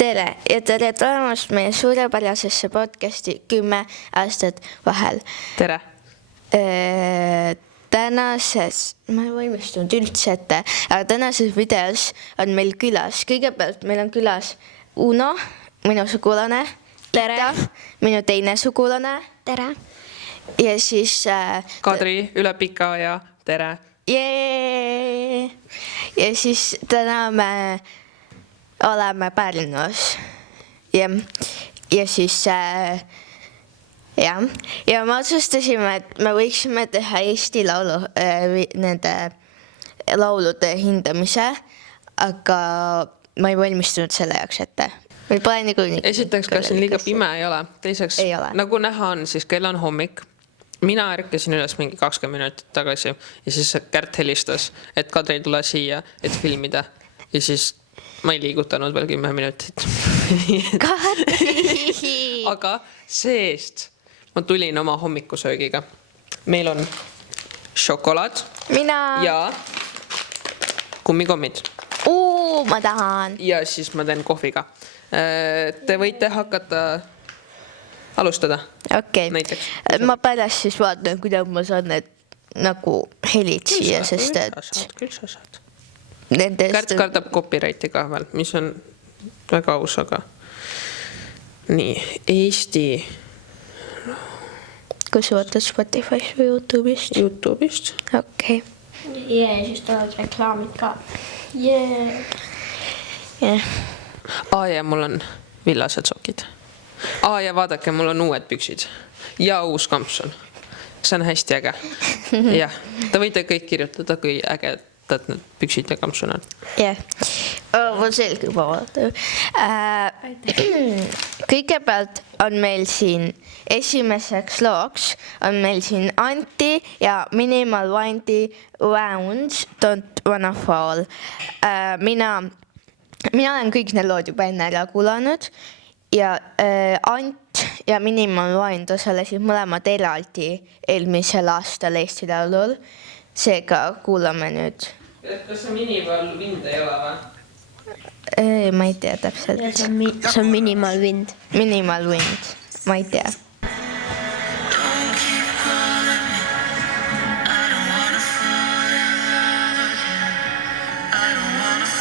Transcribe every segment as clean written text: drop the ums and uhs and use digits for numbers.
Tere ja tere tulemast meie suurepärasesse podcasti 10 aastat vahel. Tere. Tänases, ma ei valmistunud üldse ette, aga tänases videos on meil külas. Kõigepealt meil on külas Uno, minu sugulane. Tere. Minu teine sugulane. Tere. Ja siis... Kadri üle pika ja tere. Jee! Ja siis täna me oleme Pärnus. Ja siis... Ja me otsustasime, et me võiksime teha Eesti laulu, nende laulude hindamise, aga ma ei valmistunud selle jaoks ette. Meil pole niikuinii. Esiteks, kas siin liiga pime ei ole? Teiseks, ei ole. Nagu näha on, siis kell on hommik. Mina ärkasin üles mingi 20 minutit tagasi ja siis Kärt helistas, et Kadri ei tule siia, et filmida. Ja siis ma ei liigutanud veel 10 minutit. Aga seest ma tulin oma hommikusöögiga. Meil on šokolaad ja kummikommid. Ma tahan. Ja siis ma teen kohviga. Te võite hakata alustada. Okei. Ma pärast siis vaatan, kuidas ma saan need nagu helid siia, sest et... Küll sa saad. Kärt kardab copyrighti ka veel, mis on väga aus, aga... Nii, Eesti... Kus vaatad Spotify's või YouTube'ist? YouTube'ist. Okei. Ja siis tulevad reklaamid ka. Ja mul on villased sokid. Ja vaadake, mul on uued püksid. Ja uus kampsun. See on hästi äge. Jah, te võite kõik kirjutada, kui ägedad need püksid ja kampsun on. Ma selge juba vaata. Kõigepealt on meil siin esimeseks looks on meil siin Anti ja Minimal Windy Wounds Don't Wanna Fall. Mina olen kõik need lood juba enne ära kuulanud ja Ant ja Minimal Wind osalesid mõlemad eraldi eelmisel aastal Eesti laulul. Seega kuulame nüüd. Kas see Minimal Wind ei ole või? Ma ei tea täpselt. See on Minimal Wind. Minimal Wind. Ma ei tea.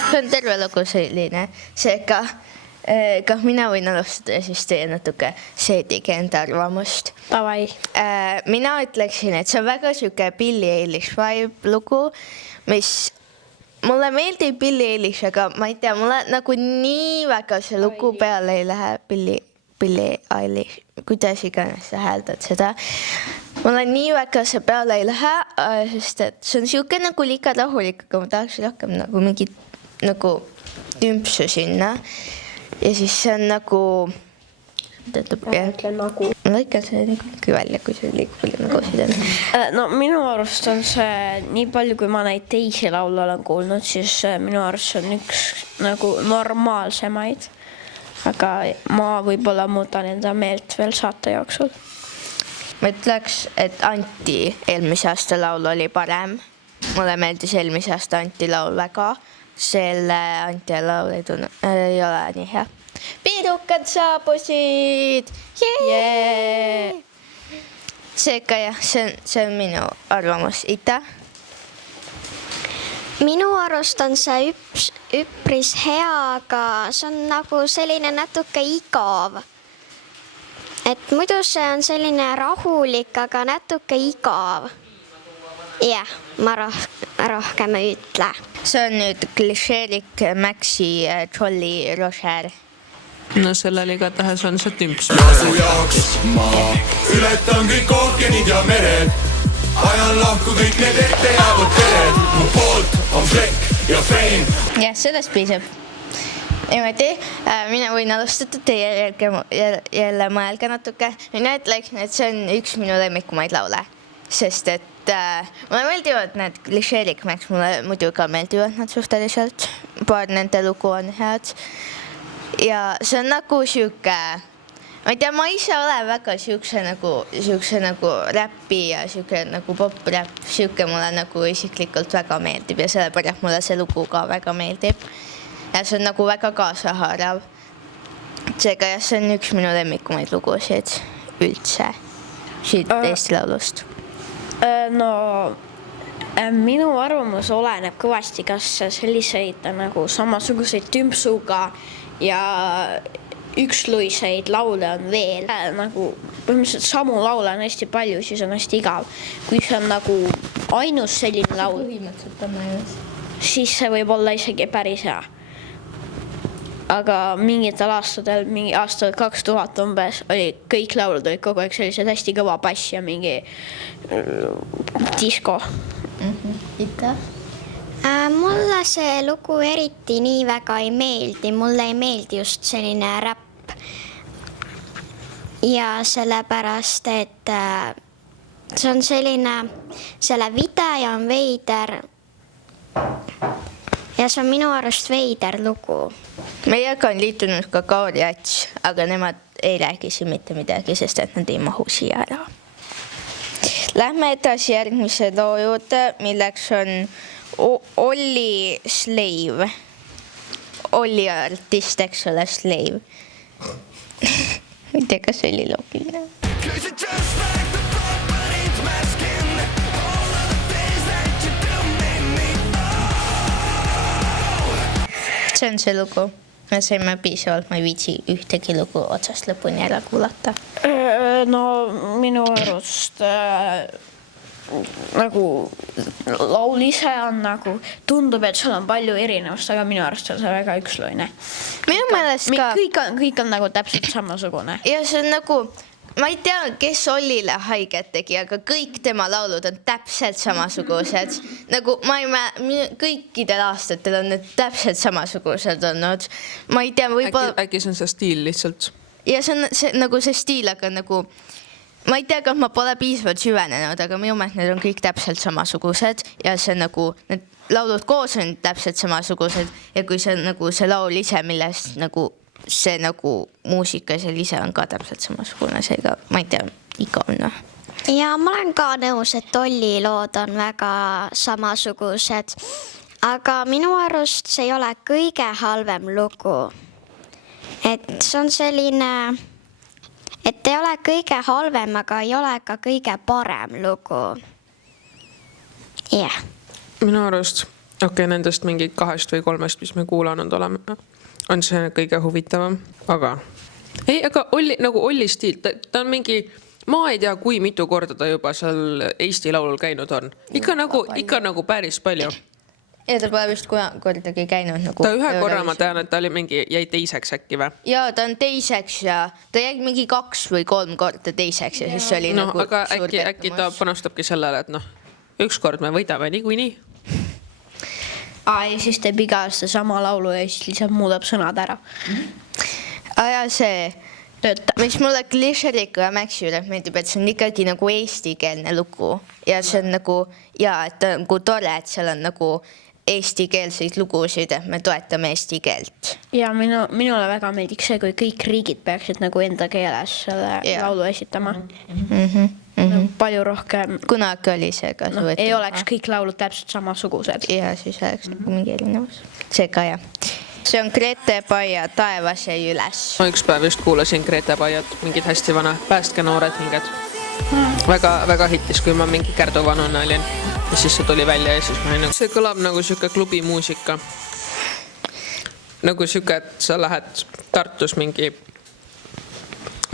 See on terve lugu selline. Seega, ka mina võin alustada ja siis teie natuke seedige enda arvamust. Davai. Mina ütleksin, et see on väga süke Billie Eilish vibe lugu, mis... Mulle meeldib Billie Eilish, aga ma ei tea, mulle nagu nii väga see lugu peale ei lähe Billie Eilish, kuidas iganes sa hääldad seda. Mulle nii väga see peale ei lähe, sest et see on siuke nagu liiga rahulik, aga ma tahaks rohkem nagu mingit nagu tümpsu sinna. Ja siis see on nagu... Ma lõikan see nii välja, kui see liiga palju nagu siin. No minu arust on see, nii palju kui ma neid teisi laulu olen kuulnud, siis minu arust on üks nagu normaalsemaid. Aga ma võib-olla muudan enda meelt veel saate jooksul. Ma ütleks, et Anti eelmise aasta laul oli parem. Mulle meeldis eelmise aasta Anti laul väga. Selle Anti laul ei ole nii hea. Pidukad saabusid! Seega jah, see on minu arvamus. Ita? Minu arust on see üpris hea, aga see on nagu selline natuke igav. Et muidu see on selline rahulik, aga natuke igav. Jah, ma rohkem ei ütle. See on nüüd klišeerik Maxi Jolly Roger. No sellel igatahes on see tümps. Su jaoks ma ületan kõik ookeanid ja mered. Ajan lahku kõik need ette jäävad pered. Mu poolt on flek ja fein. Jah, sellest piisab. Niimoodi, mina võin alustada teie jälle mõelge natuke. Mina ütleksin, et see on üks minu lemmikumaid laule. Sest et mulle meeldivad need klišeerik Max, mulle muidu ka meeldivad nad suhteliselt. Paar nende lugu on head. Ja see on nagu siuke, ma ei tea, ma ise olen väga siukse nagu räppi ja siuke nagu pop-räpp, siuke mulle nagu isiklikult väga meeldib ja sellepärast mulle see lugu ka väga meeldib. Ja see on nagu väga kaasahaarav. seega jah, see on üks minu lemmikumaid lugusid üldse siit Eesti Laulust. No minu arvamus oleneb kõvasti, kas selliseid nagu samasuguseid tümpsuga ja üksluiseid laule on veel. Nagu põhimõtteliselt samu laule on hästi palju, siis on hästi igav. Kui see on nagu ainus selline laul, siis see võib olla isegi päris hea. Aga mingitel aastatel, mingi aastal 2000 umbes, oli kõik laulud olid kogu aeg sellised hästi kõva bass ja mingi disko. Ikka? Mulle see lugu eriti nii väga ei meeldi, mulle ei meeldi just selline räpp. Ja sellepärast, et see on selline, selle video on veider ja see on minu arust veider lugu. Meiega on liitunud ka Kauri Ats, aga nemad ei räägi siin mitte midagi, sest et nad ei mahu siia ära. Lähme edasi järgmise loo juurde, milleks on Olli Slave. Olli artist, eks ole, Slave. Ei tea, kas oli loogiline. See on see lugu. Me saime piisavalt, ma ei viitsi ühtegi lugu otsast lõpuni ära kuulata. No minu arust nagu laul ise on nagu, tundub, et seal on palju erinevust, aga minu arust on see väga üksluine. Minu meelest ka. Kõik on nagu täpselt samasugune. Ja see on nagu, ma ei tea, kes Ollile haiget tegi, aga kõik tema laulud on täpselt samasugused. Nagu kõikidel aastatel on need täpselt samasugused olnud. Ma ei tea, võib-olla... Äkki see on see stiil lihtsalt? Ja see on nagu see stiil, aga nagu... Ma ei tea, kas ma pole piisavalt süvenenud, aga minu meelest need on kõik täpselt samasugused ja see nagu, need laulud koos on täpselt samasugused ja kui see nagu see laul ise, millest nagu see nagu muusika seal ise on ka täpselt samasugune, seega ma ei tea, ikka on. Ja ma olen ka nõus, et Olli lood on väga samasugused, aga minu arust see ei ole kõige halvem lugu. Et see on selline... Et ei ole kõige halvem, aga ei ole ka kõige parem lugu. Yeah. Minu arust, nendest mingi 2 või 3, mis me kuulanud oleme, on see kõige huvitavam. Aga Olli stiil, ta on mingi, ma ei tea, kui mitu korda ta juba seal Eesti Laulul käinud on. Ikka nagu päris palju. Ja ta pole vist kordagi käinud nagu... Ta ühe korra ma tean, et ta oli mingi, jäi teiseks äkki või? Jaa, ta on teiseks ja ta jäi mingi 2 või 3 korda teiseks ja siis see oli nagu aga äkki ta panustabki sellele, et üks kord me võidame niikuinii. Ja siis teeb iga aasta sama laulu ja siis lihtsalt muudab sõnad ära. Ja see, mis mulle Klišeriku ja Maxi üle meeldib, et see on ikkagi nagu eestikeelne lugu ja see on nagu, et ta on nagu tore, et seal on nagu eestikeelseid lugusid, et me toetame eesti keelt. Ja minule väga meeldiks see, kui kõik riigid peaksid nagu enda keeles selle laulu esitama. Palju rohkem. Kunagi oli see ka. Ei oleks kõik laulud täpselt samasugused. Ja siis oleks nagu mingi erinevus. See ka jah. See on Grete Paia Taevas ja üles. Ma üks päev just kuulasin Grete Paiat, mingid hästi vana päästke noored hinged. Väga hittis, kui ma mingi Kärdu vanune olin ja siis see tuli välja ja siis ma olin. See kõlab nagu siuke klubimuusika. Nagu siuke, et sa lähed Tartus mingi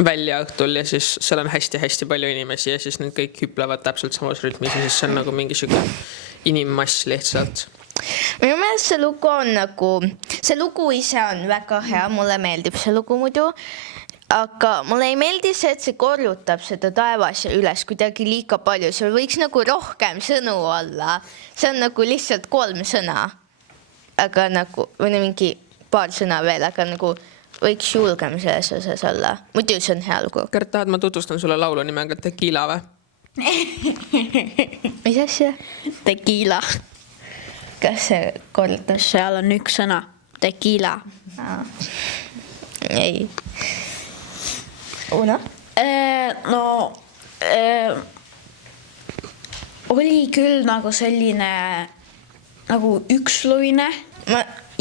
välja õhtul ja siis seal on hästi palju inimesi ja siis need kõik hüplevad täpselt samas rütmis ja siis see on nagu mingi siuke inimmass lihtsalt. Minu meelest see lugu on nagu, see lugu ise on väga hea, mulle meeldib see lugu muidu. Aga mulle ei meeldi see, et see korrutab seda taevas ja üles kuidagi liiga palju. See võiks nagu rohkem sõnu olla. See on nagu lihtsalt 3 sõna. Aga nagu, või mingi paar sõna veel, aga nagu võiks julgem selles osas olla. Muidu see on hea lugu. Kärt, tahad, ma tutvustan sulle laulu nimega Tequila või? Mis asja? Tequila. Kas see korrutab? Seal on 1 sõna. Tequila. Ei. Una? Oli küll nagu selline nagu üksluine.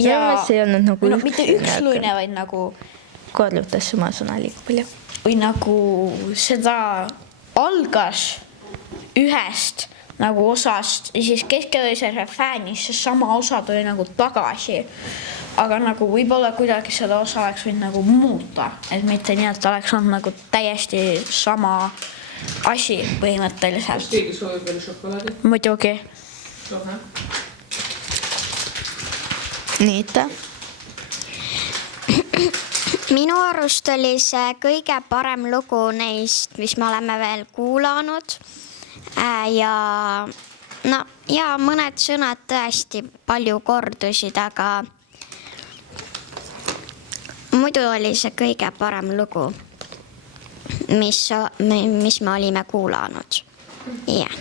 Ja see ei olnud nagu mitte üksluine, vaid nagu korrutas oma sõna liiga palju. või nagu seda algas ühest nagu osast ja siis keskel oli see fäänis, see sama osa tuli nagu tagasi. Aga nagu võib-olla kuidagi seda osa oleks võinud nagu muuta, et mitte nii, et oleks olnud nagu täiesti sama asi põhimõtteliselt. Keegi soovib veel šokolaadi? Muidugi. Nii, ta. Minu arust oli see kõige parem lugu neist, mis me oleme veel kuulanud. Ja mõned sõnad tõesti palju kordusid, aga muidu oli see kõige parem lugu, mis me olime kuulanud. Yeah.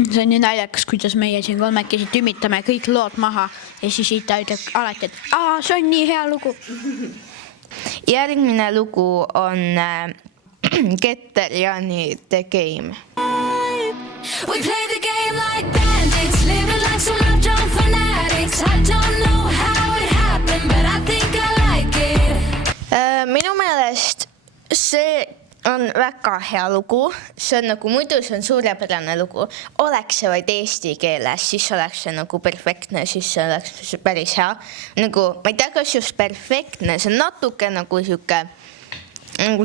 See on nii naljakas, kuidas meie siin kolmekesi tümitame kõik lood maha ja siis Ita ütleb alati, et see on nii hea lugu. Järgmine lugu on Keter Jaani The Game. We play the game like bandits, living like some love-drunk fanatics. I don't know how it happened, but I think I like it. Minu meelest see on väga hea lugu, see on nagu muidu see on suurepärane lugu, oleks see vaid eesti keeles, siis oleks see nagu perfektne, siis see oleks päris hea. Nagu, ma ei tea, kas just perfektne, see on natuke nagu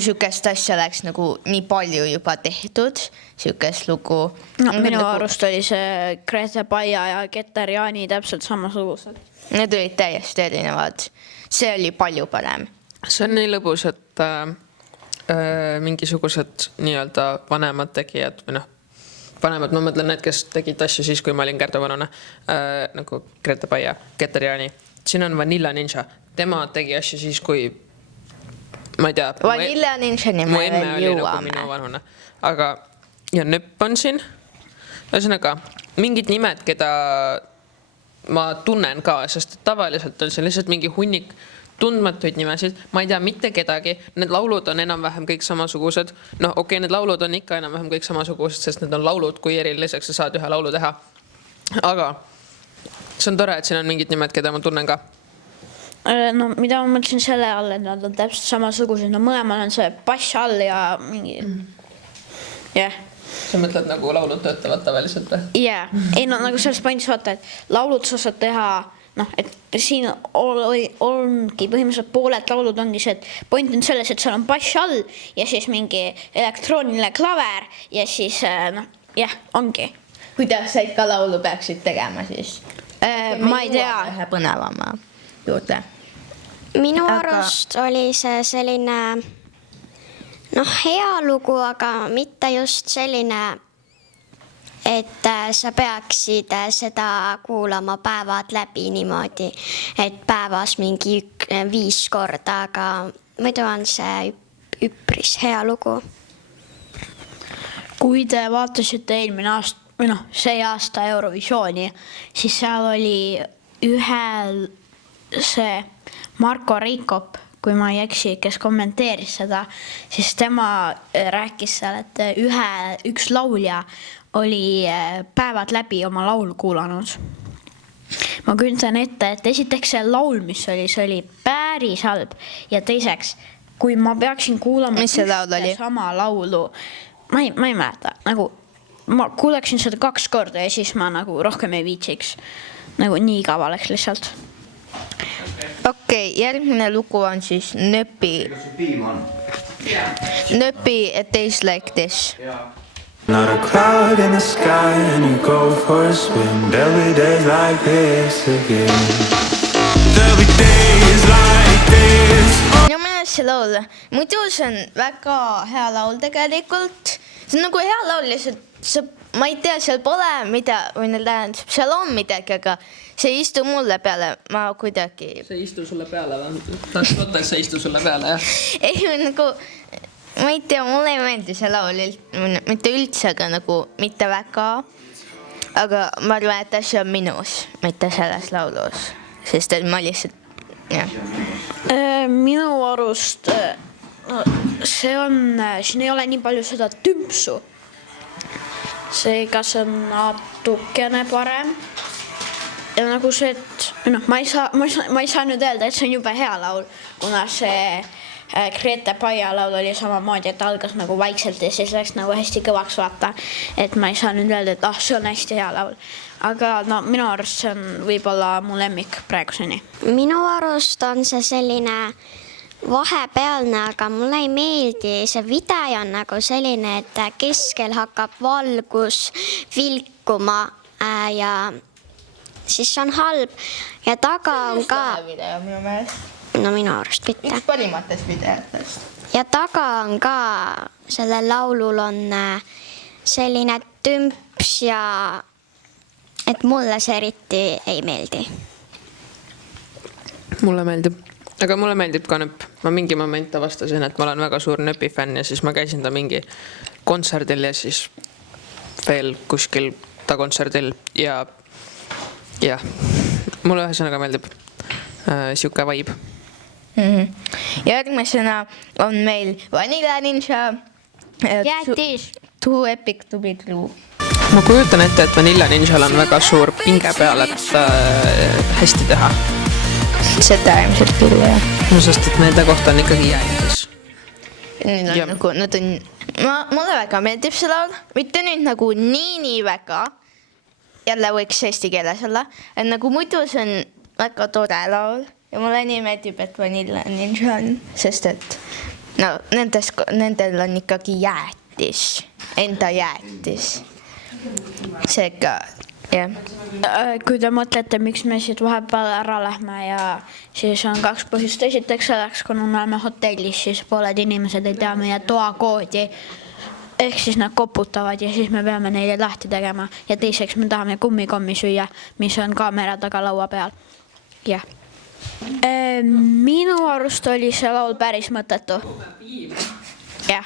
sükest asja oleks nagu nii palju juba tehtud, sükest lugu. Minu arust oli see Grete Paia ja Keter Jaani täpselt samasugused. Need olid täiesti erinevad, see oli palju parem. See on nii lõbus, et mingisugused nii-öelda vanemad tegijad või vanemad, ma mõtlen need, kes tegid asju siis, kui ma olin Kärdu-vanune, nagu Grete Paia, Keter Jaani. Siin on Vanilla Ninja. Tema tegi asju siis, kui ma ei tea. Vanilla Ninjani me veel jõuame. Minu vanune. Aga ja Nöpp on siin. Ühesõnaga, mingid nimed, keda ma tunnen ka, sest tavaliselt on see lihtsalt mingi hunnik tundmatuid nimesid, ma ei tea mitte kedagi, need laulud on enam-vähem kõik samasugused. Need laulud on ikka enam-vähem kõik samasugused, sest need on laulud, kui eriliseks sa saad ühe laulu teha. Aga see on tore, et siin on mingid nimed, keda ma tunnen ka. Mida ma mõtlesin selle all, et nad on täpselt samasugused. Mõlemal on see bass all ja mingi... Jah. Sa mõtled nagu laulud töötavad tavaliselt või? Jah. Ei, nagu selles pandis vaata, et laulud sa saad teha... et siin ongi põhimõtteliselt pooled laulud ongi see, et point on selles, et seal on bass all ja siis mingi elektrooniline klaver ja siis, ongi. Kuidas sa ikka laulu peaksid tegema siis? Ma ei tea. Ühe põnevama juurde. Minu arust oli see selline hea lugu, aga mitte just selline, et sa peaksid seda kuulama päevad läbi niimoodi, et päevas mingi 5 korda, aga muidu on see üpris hea lugu. Kui te vaatasite eelmine aasta, või see aasta Eurovisiooni, siis seal oli ühel see Marko Reikop, kui ma ei eksi, kes kommenteeris seda, siis tema rääkis seal, et üks laulja oli päevad läbi oma laulu kuulanud. Ma küntan ette, et esiteks see laul, mis oli, see oli päris halb. Ja teiseks, kui ma peaksin kuulama sama laulu, ma ei mäleta, nagu ma kuuleksin seda 2 korda ja siis ma nagu rohkem ei viitsiks. Nagu nii igav oleks lihtsalt. Okei, järgmine lugu on siis Nöpi. Nöpi A Days Like This. Not a cloud in the sky and you go for a swim. There'll be days like this again. There'll be days like this. Minu meelest see laul, muidu see on väga hea laul tegelikult. See on nagu hea laul, lihtsalt ma ei tea, seal pole mida, või neil tähendab, seal on midagi, aga see ei istu mulle peale, ma kuidagi... See ei istu sulle peale või? Tahaks võtta, et see ei istu sulle peale, jah? Ei, nagu... Ma ei tea, mulle ei meeldi see laul, mitte üldse, aga nagu mitte väga. Aga ma arvan, et see on minus, mitte selles laulus. Sest et ma lihtsalt, jah. Minu arust see on, siin ei ole nii palju seda tümpsu. Seega see on natukene parem. ja nagu see, et ma ei saa nüüd öelda, et see on jube hea laul, kuna see Grete Paia laul oli samamoodi, et algas nagu vaikselt ja siis läks nagu hästi kõvaks vaata. Et ma ei saa nüüd öelda, et see on hästi hea laul. Aga no, minu arust see on võib-olla mu lemmik praeguseni. Minu arust on see selline vahepealne, aga mulle ei meeldi. See video on nagu selline, et keskel hakkab valgus vilkuma ja siis on halb ja taga on ka... video minu meelest. No minu arust mitte. Üks parimatest videotest. Ja taga on ka, sellel laulul on selline tümps ja et mulle see eriti ei meeldi. Mulle meeldib. Aga mulle meeldib ka nöpp. Ma mingi moment avastasin, et ma olen väga suur nöpi fänn ja siis ma käisin ta mingi kontserdil ja siis veel kuskil ta kontserdil ja mulle ühesõnaga meeldib siuke vibe. Järgmisena on meil Vanilla Ninja Jäätis. Too Epic to be true. Ma kujutan ette, et Vanilla Ninjal on väga suur pinge peal, et hästi teha. Seda ilmselt küll, jah. No sest, et nende kohta on ikkagi jäätis. Mulle väga meeldib see laul. Mitte nüüd nagu nii väga. Jälle võiks eesti keeles olla. Et nagu muidu see on väga tore laul. Ja mulle nii meeldib, et Vanilla Ninja on, sest et no, nendel on ikkagi jäätis, enda jäätis. Seega, jah. Kui te mõtlete, miks me siit vahepeal ära lähme ja siis on 2 põhjust. Esiteks selleks, kuna me oleme hotellis, siis pooled inimesed ei tea meie toakoodi. Ehk siis nad koputavad ja siis me peame neile lahti tegema. Ja teiseks me tahame kummikommi süüa, mis on kaamera taga laua peal. Jah. Minu arust oli see laul päris mõttetu. Jah.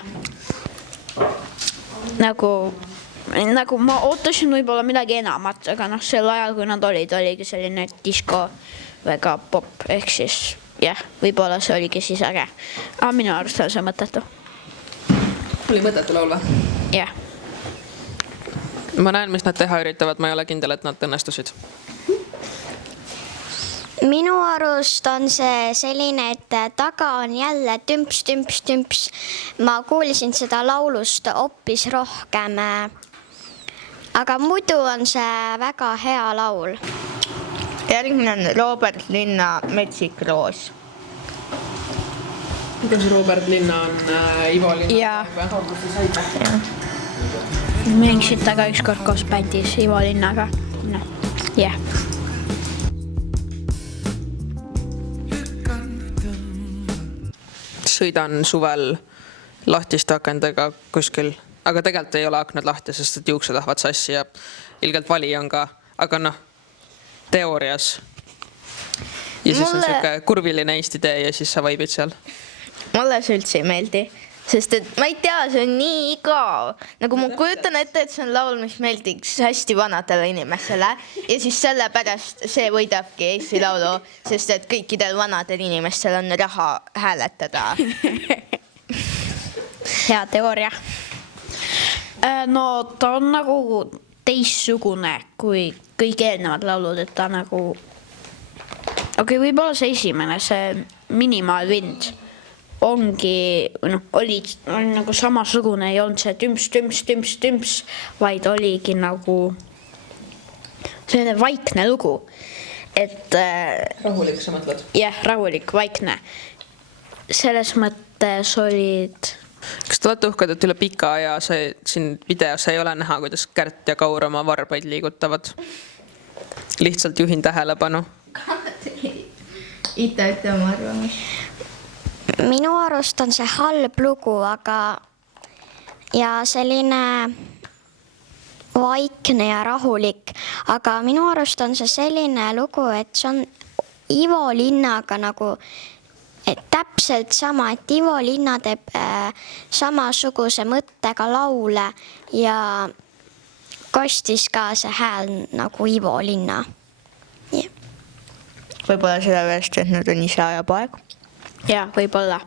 Nagu ma ootasin võib-olla midagi enamat, aga sel ajal, kui nad oligi selline disko väga pop, ehk siis jah, võib-olla see oligi siis äge. Aga minu arust on see mõttetu. Oli mõttetu laul või? Jah. Ma näen, mis nad teha üritavad, ma ei ole kindel, et nad õnnestusid. Minu arust on see selline, et taga on jälle tümps. Ma kuulisin seda laulust hoopis rohkem. Aga muidu on see väga hea laul. Järgmine on Robert Linna Metsik roos. Kuidas Robert Linna on Ivo Linna? Jaa. Mängisid taga ükskord koos bändis Ivo Linnaga. Jah. Sõidan suvel lahtiste akendega kuskil, aga tegelikult ei ole aknad lahti, sest et juuksed lähevad sassi ja ilgelt vali on ka, aga teoorias. Ja siis on siuke kurviline Eesti tee ja siis sa vaibid seal. Mulle see üldse ei meeldi, sest et ma ei tea, see on nii igav. Nagu ma kujutan ette, et see on laul, mis meeldiks hästi vanadele inimesele ja siis sellepärast see võidabki Eesti laulu, sest et kõikidel vanadel inimestel on raha hääletada. Hea teooria. No ta on nagu teissugune kui kõik eelnevad laulud, et ta nagu... võib-olla see esimene, see Minimal Wind ongi, oli nagu samasugune, ei olnud see tümps, vaid oligi nagu selline vaikne lugu. Et... Rahulik sa mõtled? Jah, rahulik, vaikne. Selles mõttes olid... Kas te olete uhked, et üle pika aja siin videos ei ole näha, kuidas Kärt ja Kaur oma varbaid liigutavad? Lihtsalt juhin tähelepanu. Ita ütle oma arvamus. Minu arust on see halb lugu, aga ja selline vaikne ja rahulik, aga minu arust on see selline lugu, et see on Ivo Linnaga nagu täpselt sama, et Ivo Linna teeb samasuguse mõttega laule ja kostis ka see hääl nagu Ivo Linna. Võib-olla selle verest, et nad on isa ja poeg. Jaa, võib-olla.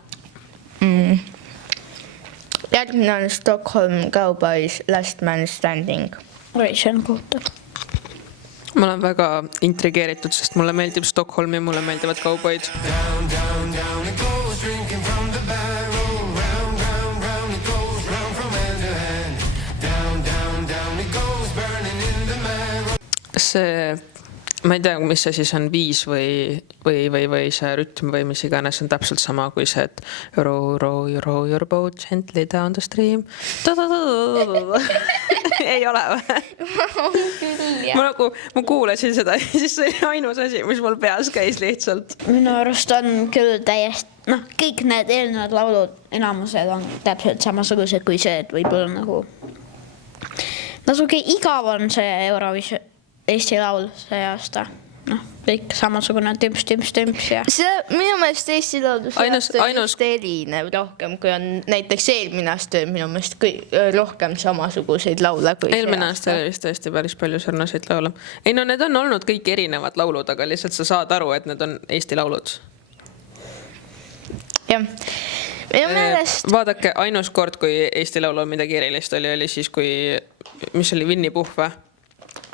Järgmine on Stockholm Cowboys Last Man Standing. Oi, see on kohutav. ma olen väga intrigeeritud, sest mulle meeldib Stockholm ja mulle meeldivad kauboid. See, ma ei tea, mis see siis on, 5 või see rütm või mis iganes on täpselt sama kui see, et row your boat gently down the stream. Ei ole või? Ma kuulasin seda ja siis see oli ainus asi, mis mul peas käis lihtsalt. Minu arust on küll täiesti, kõik need eelnevad laulud, enamused on täpselt samasugused kui see, et võib-olla nagu natuke igav on see Eurovision Eesti laul see aasta. Kõik samasugune tümps ja... See minu meelest Eesti laulus ainus erinev rohkem, kui on näiteks eelmine aasta minu meelest rohkem samasuguseid laule kui eelmine aasta oli vist tõesti päris palju sarnaseid laule. Ei no need on olnud kõik erinevad laulud, aga lihtsalt sa saad aru, et need on Eesti laulud. Jah. Minu meelest... Vaadake, ainus kord, kui Eesti laulu midagi erilist oli siis, kui mis oli Winny Puhv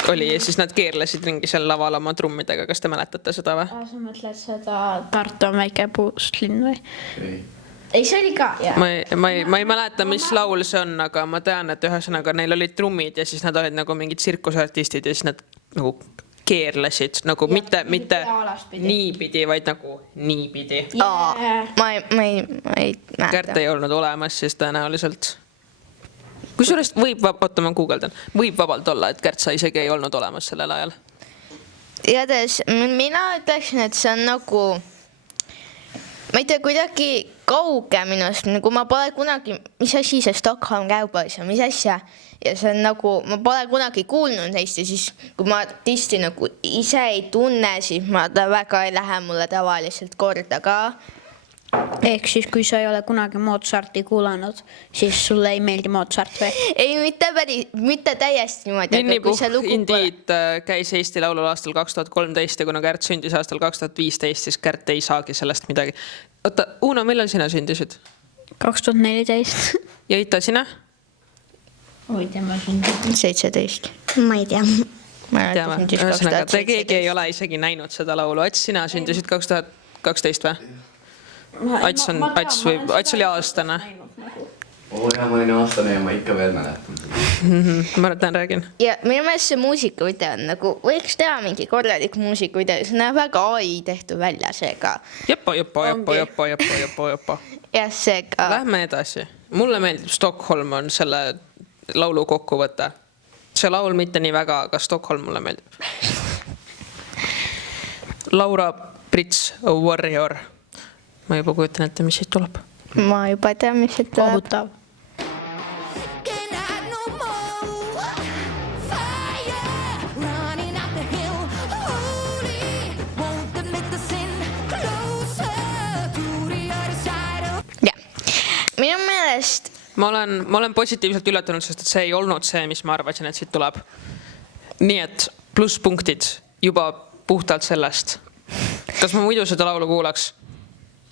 oli ja siis nad keerlesid ringi seal laval oma trummidega. Kas te mäletate seda või? Sa mõtled seda Tartu on väike puustlinn või? Ei, see oli ka, jah. Ma ei mäleta, mis laul see on, aga ma tean, et ühesõnaga neil olid trummid ja siis nad olid nagu mingid tsirkusartistid ja siis nad nagu keerlesid nagu mitte niipidi, vaid nagu niipidi. Ma ei mäleta. Kärt ei olnud olemas siis tõenäoliselt. Kusjuures ma guugeldan, võib vabalt olla, et Kärt sa isegi ei olnud olemas sellel ajal. Igatahes, mina ütleksin, et see on nagu, ma ei tea, kuidagi kauge minust, nagu ma pole kunagi, mis asi see Stockholm Cowboys on, mis asja, ja see on nagu, ma pole kunagi kuulnud neist ja siis, kui ma artisti nagu ise ei tunne, siis ma ta väga ei lähe mulle tavaliselt korda ka. Ehk siis, kui sa ei ole kunagi Mozarti kuulanud, siis sulle ei meeldi Mozart või? Ei, mitte täiesti niimoodi. Winny Puhv Indeed käis Eesti laulul aastal 2013 ja kuna Kärt sündis aastal 2015, siis Kärt ei saagi sellest midagi. Oota, Uno, millal sina sündisid? 2014. Ja Ita, sina? Oi, tema sündisid 17. Ma ei tea. Ühesõnaga, te keegi ei ole isegi näinud seda laulu. Ats, sina sündisid 2012 või? Ats oli aastane. Ja ma olin aastane ja ma ikka veel mäletan. Ma räägin. Ja minu meelest see muusikavideo on nagu, võiks teha mingi korralik muusikavideo, see näeb väga ai tehtud välja seega. Jopa. Ja seega. Lähme edasi. Mulle meeldib Stockholm on selle laulu kokkuvõte. See laul mitte nii väga, aga Stockholm mulle meeldib. Laura Brits, Warrior. Ma juba kujutan ette, mis siit tuleb. Ma juba tean, mis siit tuleb. Kohutav. Minu meelest... Ma olen positiivselt üllatunud, sest et see ei olnud see, mis ma arvasin, et siit tuleb. Nii et plusspunktid juba puhtalt sellest. Kas ma muidu seda laulu kuulaks?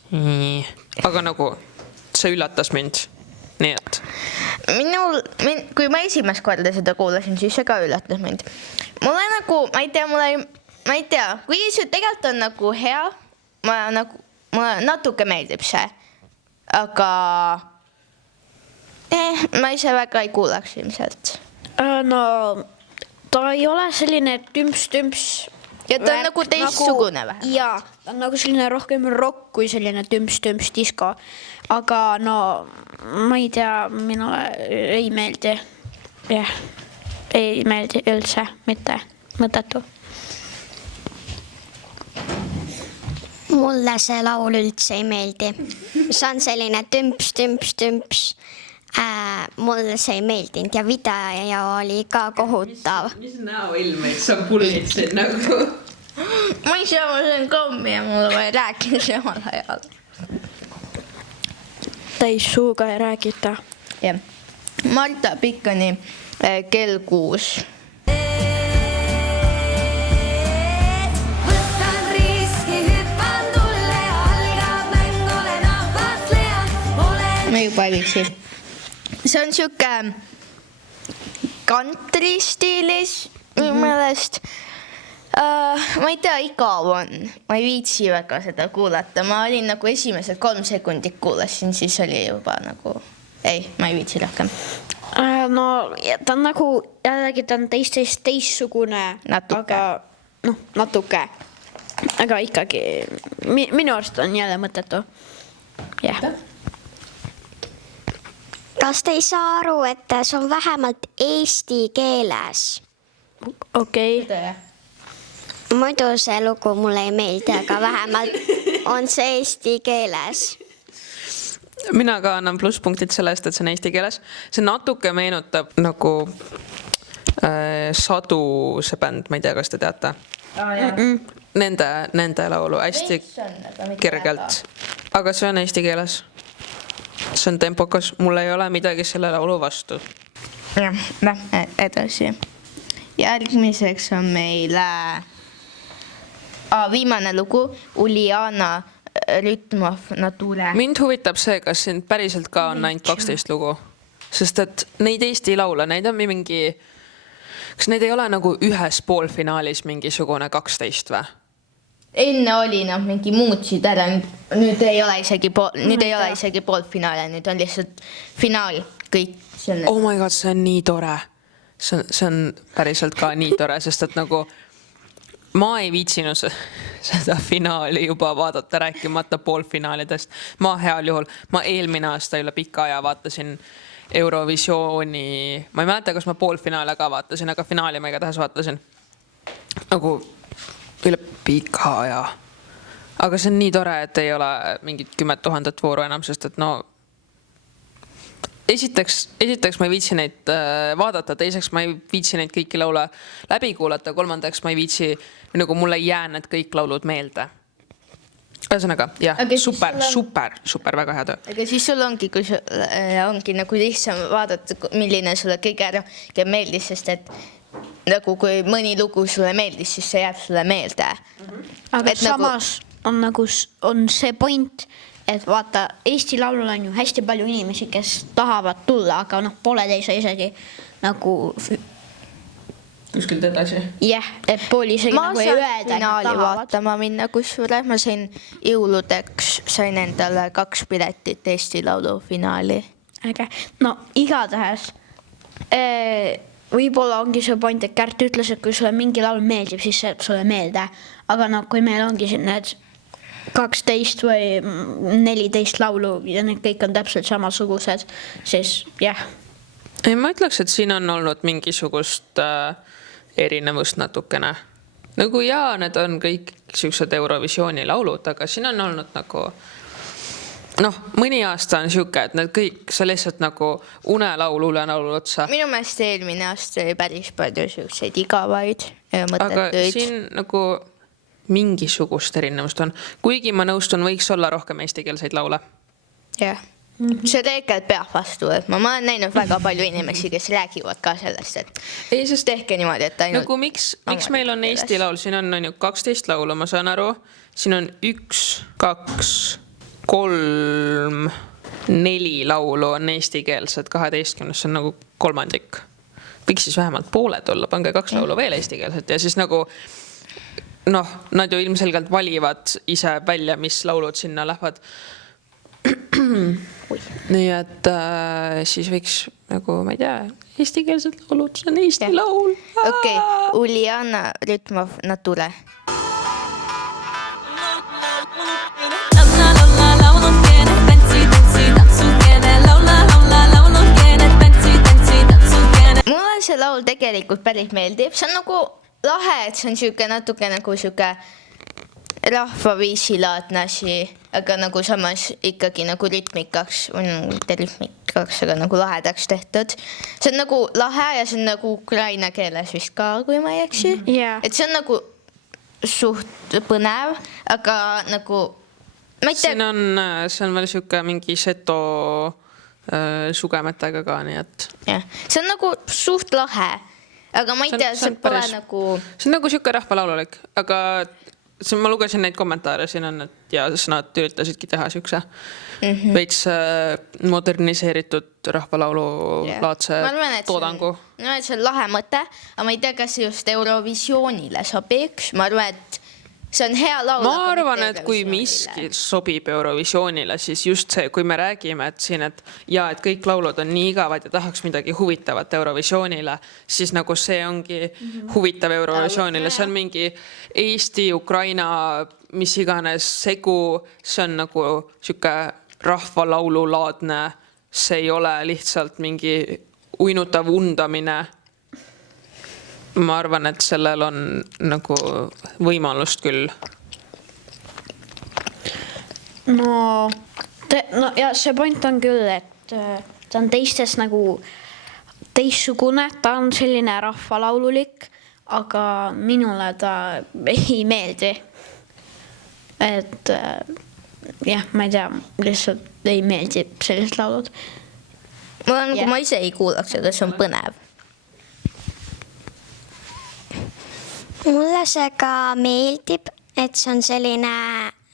Aga nagu see üllatas mind. Nii et kui ma esimest korda seda kuulasin, siis see ka üllatas mind. Mulle nagu, ma ei tea, kuigi see tegelikult on nagu hea, mulle natuke meeldib see, aga ma ise väga ei kuulaks ilmselt. No ta ei ole selline tümps. Ja ta on nagu teistsugune vähem. Jaa, ta on nagu selline rohkem rock kui selline tümps disko. Aga no, ma ei tea, minule ei meeldi. Jah, ei meeldi üldse, mitte mõttetu. Mulle see laul üldse ei meeldi. See on selline tümps. Mulle see ei meeldinud ja video oli ka kohutav. Mis näoilmeid sa pullitsid nagu? Ma ei saa, ma olen kommi ja mulle või rääkin samal ajal. Täis suuga ei räägita. Ja. Marta Pikkani kell 6. Võtan riski, hüppan tulle, algab mäng, olen ahvatleja, Ma juba eliksin. See on siuke country stiilis minu meelest. Ma ei tea, igav on. Ma ei viitsi väga seda kuulata. Ma olin nagu esimesed 3 sekundit kuulasin, siis oli juba nagu... Ei, ma ei viitsi rohkem. No ta on nagu, jällegi ta on teistsugune. Natuke. Aga, natuke. Aga ikkagi, minu arust on jälle mõttetu. Jah. Kas te ei saa aru, et see on vähemalt eesti keeles? Okei. Muidu see lugu mulle ei meeldi, aga vähemalt on see eesti keeles. Mina ka annan plusspunktid sellest, et see on eesti keeles. See natuke meenutab nagu Sadu see bänd, ma ei tea, kas te teate. Nende laulu hästi kergelt. Aga see on eesti keeles. See on tempokas. Mul ei ole midagi selle laulu vastu. Jah, lähme edasi. Järgmiseks on meil viimane lugu, Uljana Rütmov Nature. Mind huvitab see, kas siin päriselt ka on ainult 12 lugu. Sest et neid eesti laule, neid on mingi... Kas neid ei ole nagu ühes poolfinaalis mingisugune 12 või? Enne oli mingi muutsid ära, nüüd ei ole isegi poolfinaale, nüüd on lihtsalt finaal kõik. Oh my god, see on nii tore. See on päriselt ka nii tore, sest et nagu ma ei viitsinud seda finaali juba vaadata, rääkimata poolfinaalidest. Ma heal juhul, ma eelmine aasta üle pika aja vaatasin Eurovisiooni, ma ei mäleta, kas ma poolfinaale ka vaatasin, aga finaali ma igatahes vaatasin. Nagu üle pika aja. Aga see on nii tore, et ei ole mingit 10 000 vooru enam, sest et esiteks ma ei viitsi neid vaadata, teiseks ma ei viitsi neid kõiki laule läbi kuulata, kolmandaks ma ei viitsi, nagu mulle ei jää need kõik laulud meelde. Ühesõnaga, jah, super, väga hea töö. Aga siis sul ongi nagu lihtsam vaadata, milline sulle kõige rohkem meeldis, sest et nagu kui mõni lugu sulle meeldis, siis see jääb sulle meelde. Aga samas on see point, et vaata, Eesti laulul on ju hästi palju inimesi, kes tahavad tulla, aga pole teise isegi nagu... Kuskilt edasi? Jah, et pooli isegi nagu ei öelda, finaali vaatama minna, kusjuure ma jõuludeks sain endale 2 piletit Eesti Laulu finaali. Äge. No igatahes võib-olla ongi see point, et Kärt ütles, et kui sulle mingi laul meeldib, siis see sulle meelde. Aga kui meil ongi siin need 12 või 14 laulu ja need kõik on täpselt samasugused, siis jah. Ma ütleks, et siin on olnud mingisugust erinevust natukene. Nagu jaa, need on kõik sellised Eurovisiooni laulud, aga siin on olnud nagu... mõni aasta on siuke, et need kõik, see lihtsalt nagu unelaulu otsa. Minu meelest eelmine aasta oli päris palju selliseid igavaid mõttetuid. Aga siin nagu mingisugust erinevust on. Kuigi ma nõustun, võiks olla rohkem eestikeelseid laule. Jah. See tegelikult peab vastu, et ma olen näinud väga palju inimesi, kes räägivad ka sellest, et ei, sest tehke niimoodi, et ainult... Nagu miks meil on eesti laul? Siin on ju 12 laulu, ma saan aru. Siin on 1, 2, 3, 4 laulu on eestikeelsed, 12, see on nagu kolmandik. Võiks siis vähemalt pooled olla, pange 2 laulu veel eestikeelset ja siis nagu nad ju ilmselgelt valivad ise välja, mis laulud sinna lähevad. Nii et siis võiks nagu, ma ei tea, eestikeelsed laulud, see on eesti laul. Okei, Uljana Rütmov Nature. Mulle see laul tegelikult päris meeldib. See on nagu lahe, et see on natuke nagu rahvaviisilaadne asi, aga nagu samas ikkagi nagu rütmikaks, aga nagu lahedaks tehtud. See on nagu lahe ja see on nagu ukraina keeles vist ka, kui ma ei eksi. Et see on nagu suht põnev, aga nagu... See on veel siuke mingi seto sugemetega ka, nii et... See on nagu suht lahe, aga ma ei tea, see pole nagu... See on nagu siuke rahvalaululik, aga ma lugesin neid kommentaare siin on, et ja nad üritasidki teha siukse veits moderniseeritud rahvalaulu laadse toodangu. Ma arvan, et see on lahe mõte, aga ma ei tea, kas see just Eurovisioonile sobiks. Ma arvan, et see on hea laul. Ma arvan, et kui miski sobib Eurovisioonile, siis just see, kui me räägime, et siin, et kõik laulud on nii igavad ja tahaks midagi huvitavat Eurovisioonile, siis nagu see ongi huvitav Eurovisioonile. See on mingi Eesti, Ukraina, mis iganes segu, see on nagu siuke rahvalaululaadne, see ei ole lihtsalt mingi uinutav undamine. Ma arvan, et sellel on nagu võimalust küll. No ja see point on küll, et ta on teistes nagu teistsugune, ta on selline rahvalaululik, aga minule ta ei meeldi. Et jah, ma ei tea, lihtsalt ei meeldi sellised laulud. Ma ise ei kuulaks, aga see on põnev. Mulle see ka meeldib, et see on selline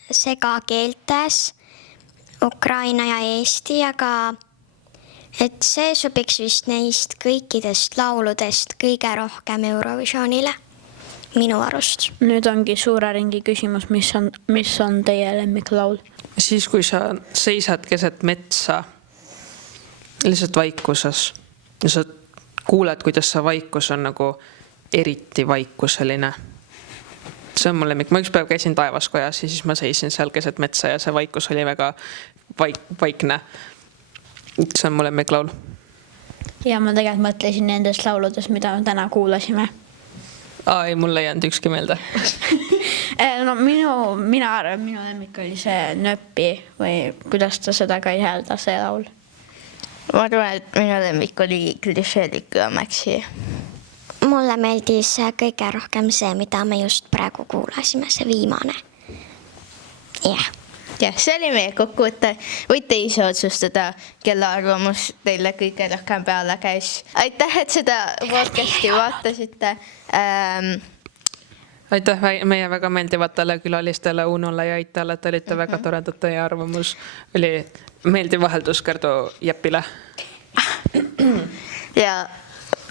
segakeeltes Ukraina ja Eesti, aga et see sobiks vist neist kõikidest lauludest kõige rohkem Eurovisioonile, minu arust. Nüüd ongi suure ringi küsimus, mis on teie lemmiklaul? Siis, kui sa seisad keset metsa lihtsalt vaikuses ja sa kuuled, kuidas see vaikus on nagu eriti vaikuseline. See on mul lemmik. Ma üks päev käisin Taevaskojas ja siis ma seisin seal keset metsa ja see vaikus oli väga vaikne. See on mul lemmiklaul. Ja ma tegelikult mõtlesin nendest lauludest, mida me täna kuulasime. Ei, mulle ei jäänud ükski meelde. No mina arvan, minu lemmik oli see Nöppi või kuidas ta seda ka ei häälda, see laul. Ma arvan, et minu lemmik oli Klišeeliku ja Maxi. Mulle meeldis kõige rohkem see, mida me just praegu kuulasime, see viimane. Jah. Jah, see oli meie kokkuvõte. Võite ise otsustada, kelle arvamus teile kõige rohkem peale käis. Aitäh, et seda podcasti vaatasite. Aitäh meie väga meeldivatele külalistele Unole ja Aitale, et olite väga toredad, teie arvamus oli meeldiv vaheldus Kerdu Jeppile. Ja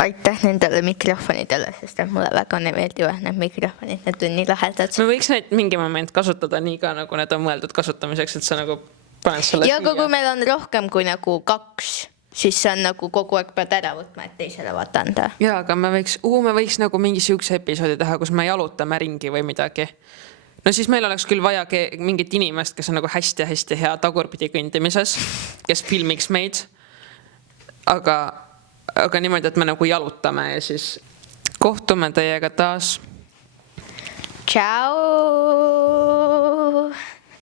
aitäh nendele mikrofonidele, sest mulle väga meeldivad need mikrofonid, need on nii lahedad. Me võiks neid mingi moment kasutada nii ka, nagu need on mõeldud kasutamiseks, et sa nagu paned selle ja kui meil on rohkem kui nagu 2, siis see on nagu kogu aeg pead ära võtma, et teisele vaata anda. Ja, aga me võiks nagu mingi siukse episoodi teha, kus me jalutame ringi või midagi. No siis meil oleks küll vaja mingit inimest, kes on nagu hästi hea tagurpidi kõndimises, kes filmiks meid. Aga niimoodi, et me nagu jalutame ja siis kohtume teiega taas. Tšau!